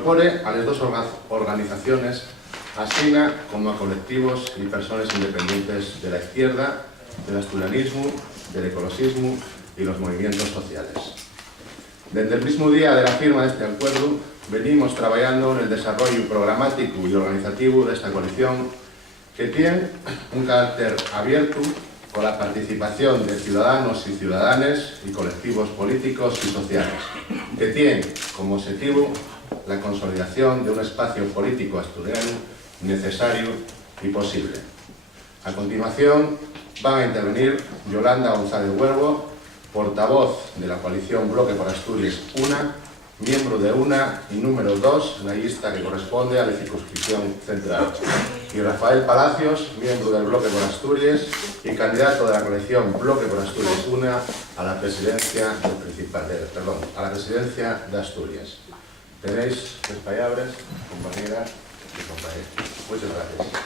incorpore a las dos organizaciones asina como a colectivos y personas independientes de la izquierda, del asturianismo, del ecologismo y los movimientos sociales. Desde el mismo día de la firma de este acuerdo, venimos trabajando en el desarrollo programático y organizativo de esta coalición, que tiene un carácter abierto con la participación de ciudadanos y ciudadanas y colectivos políticos y sociales, que tiene como objetivo la consolidación de un espacio político asturiano necesario y posible. A continuación van a intervenir Yolanda González Huervo, portavoz de la coalición Bloque por Asturias 1, miembro de UNA y número 2 en la lista que corresponde a la circunscripción central, y Rafael Palacios, miembro del Bloque por Asturias y candidato de la coalición Bloque por Asturias 1 a la presidencia a la presidencia de Asturias. Tenéis las palabras, compañeras y compañeros. Muchas gracias.